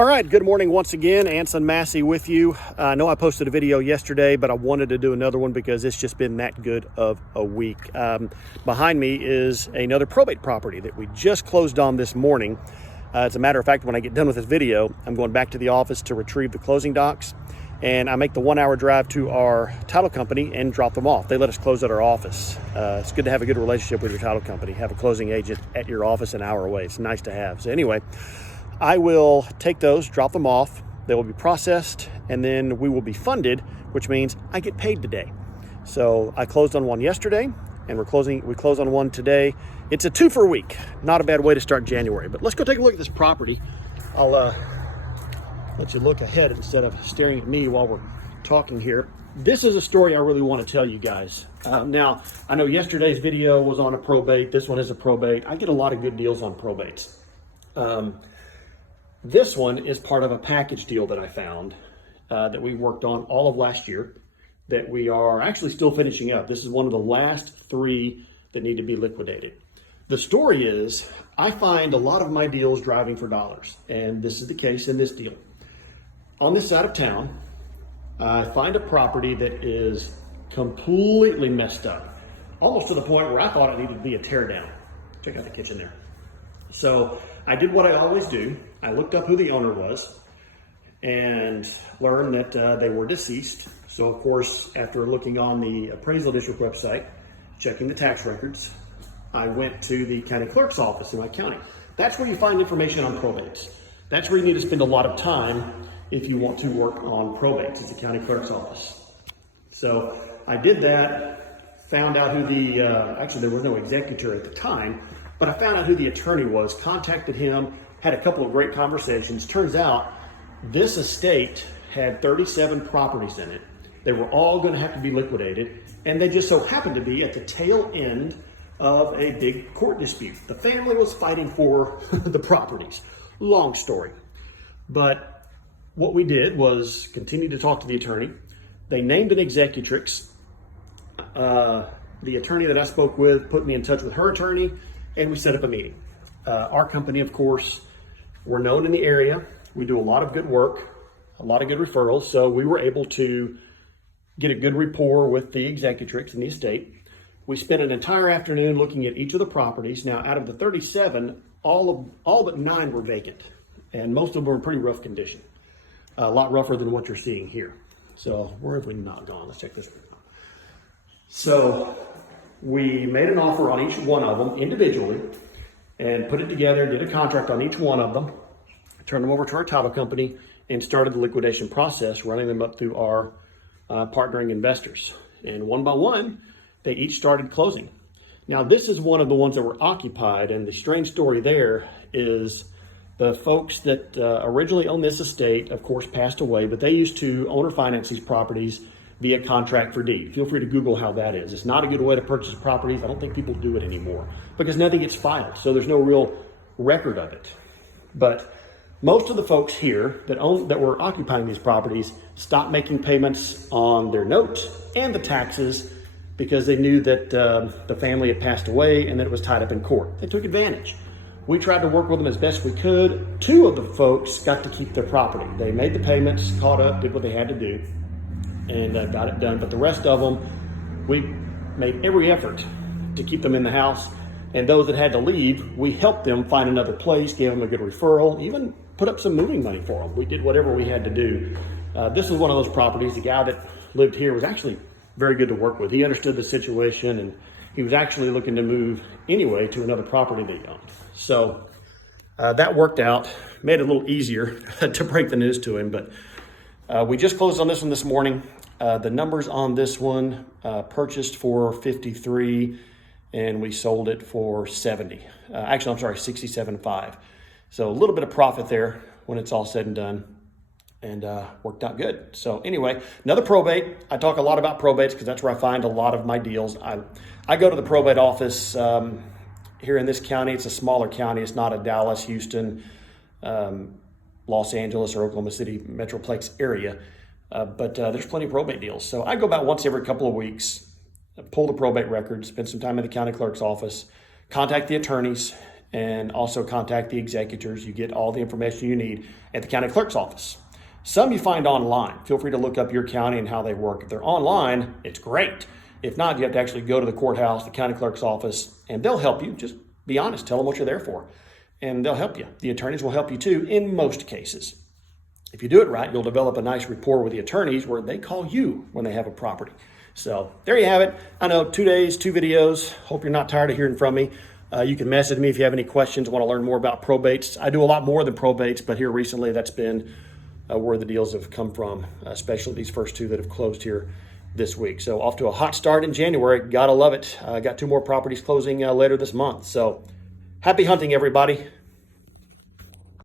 All right, good morning once again. Anson Massey with you. I know I posted a video yesterday, but I wanted to do another one because it's just been that good of a week. Behind me is another probate property that we just closed on this morning. As a matter of fact, when I get done with this video, I'm going back to the office to retrieve the closing docs, and I make the 1 hour drive to our title company and drop them off. They let us close at our office. It's good to have a good relationship with your title company. Have a closing agent at your office an hour away. It's nice to have. So anyway, I will take those, drop them off. They will be processed, and then we will be funded, which means I get paid today. So I closed on one yesterday, and we close on one today. It's a 2 for a week. Not a bad way to start January. But let's go take a look at this property. I'll let you look ahead instead of staring at me while we're talking here. This is a story I really want to tell you guys. Now, I know yesterday's video was on a probate. This one is a probate. I get a lot of good deals on probates. This one is part of a package deal that I found that we worked on all of last year that we are actually still finishing up. This is one of the last 3 that need to be liquidated. The story is I find a lot of my deals driving for dollars, and this is the case in this deal. On this side of town, I find a property that is completely messed up, almost to the point where I thought it needed to be a tear down. Check out the kitchen there. So I did what I always do. I looked up who the owner was and learned that they were deceased. So of course, after looking on the appraisal district website, checking the tax records, I went to the county clerk's office in my county. That's where you find information on probates. That's where you need to spend a lot of time if you want to work on probates. It's the county clerk's office. So I did that, found out who the, actually there was no executor at the time, but I found out who the attorney was, contacted him, had a couple of great conversations. Turns out this estate had 37 properties in it. They were all going to have to be liquidated, and they just so happened to be at the tail end of a big court dispute. The family was fighting for the properties. Long story. But what we did was continue to talk to the attorney. They named an executrix. The attorney that I spoke with put me in touch with her attorney, and we set up a meeting. Our company, of course, we're known in the area. We do a lot of good work, a lot of good referrals. So we were able to get a good rapport with the executrix in the estate. We spent an entire afternoon looking at each of the properties. Now, out of the 37, all but 9 were vacant, and most of them were in pretty rough condition. A lot rougher than what you're seeing here. So where have we not gone? Let's check this one. So we made an offer on each one of them individually and put it together, did a contract on each one of them, turned them over to our title company, and started the liquidation process, running them up through our partnering investors. And one by one, they each started closing. Now, this is one of the ones that were occupied, and the strange story there is the folks that originally owned this estate, of course, passed away, but they used to owner finance these properties via contract for deed. Feel free to Google how that is. It's not a good way to purchase properties. I don't think people do it anymore because nothing gets filed, so there's no real record of it. But most of the folks here that were occupying these properties stopped making payments on their notes and the taxes because they knew that the family had passed away and that it was tied up in court. They took advantage. We tried to work with them as best we could. 2 of the folks got to keep their property. They made the payments, caught up, did what they had to do, and got it done. But the rest of them, we made every effort to keep them in the house. And those that had to leave, we helped them find another place, gave them a good referral, even put up some moving money for them. We did whatever we had to do. This is one of those properties. The guy that lived here was actually very good to work with. He understood the situation, and he was actually looking to move anyway to another property that he owned. So that worked out, made it a little easier to break the news to him. But we just closed on this one this morning. The numbers on this one purchased for 53, and we sold it for 70. Actually, I'm sorry, 67.5. So a little bit of profit there when it's all said and done, and worked out good. So anyway, another probate. I talk a lot about probates because that's where I find a lot of my deals. I go to the probate office here in this county. It's a smaller county. It's not a Dallas, Houston, Los Angeles, or Oklahoma City Metroplex area. But there's plenty of probate deals. So I go about once every couple of weeks, pull the probate records, spend some time in the county clerk's office, contact the attorneys, and also contact the executors. You get all the information you need at the county clerk's office. Some you find online. Feel free to look up your county and how they work. If they're online, it's great. If not, you have to actually go to the courthouse, the county clerk's office, and they'll help you. Just be honest. Tell them what you're there for, and they'll help you. The attorneys will help you too in most cases. If you do it right, you'll develop a nice rapport with the attorneys where they call you when they have a property. So there you have it. I know 2 days, 2 videos. Hope you're not tired of hearing from me. You can message me if you have any questions, want to learn more about probates. I do a lot more than probates, but here recently that's been where the deals have come from, especially these first 2 that have closed here this week. So off to a hot start in January. Gotta love it. I got 2 more properties closing later this month. So happy hunting, everybody.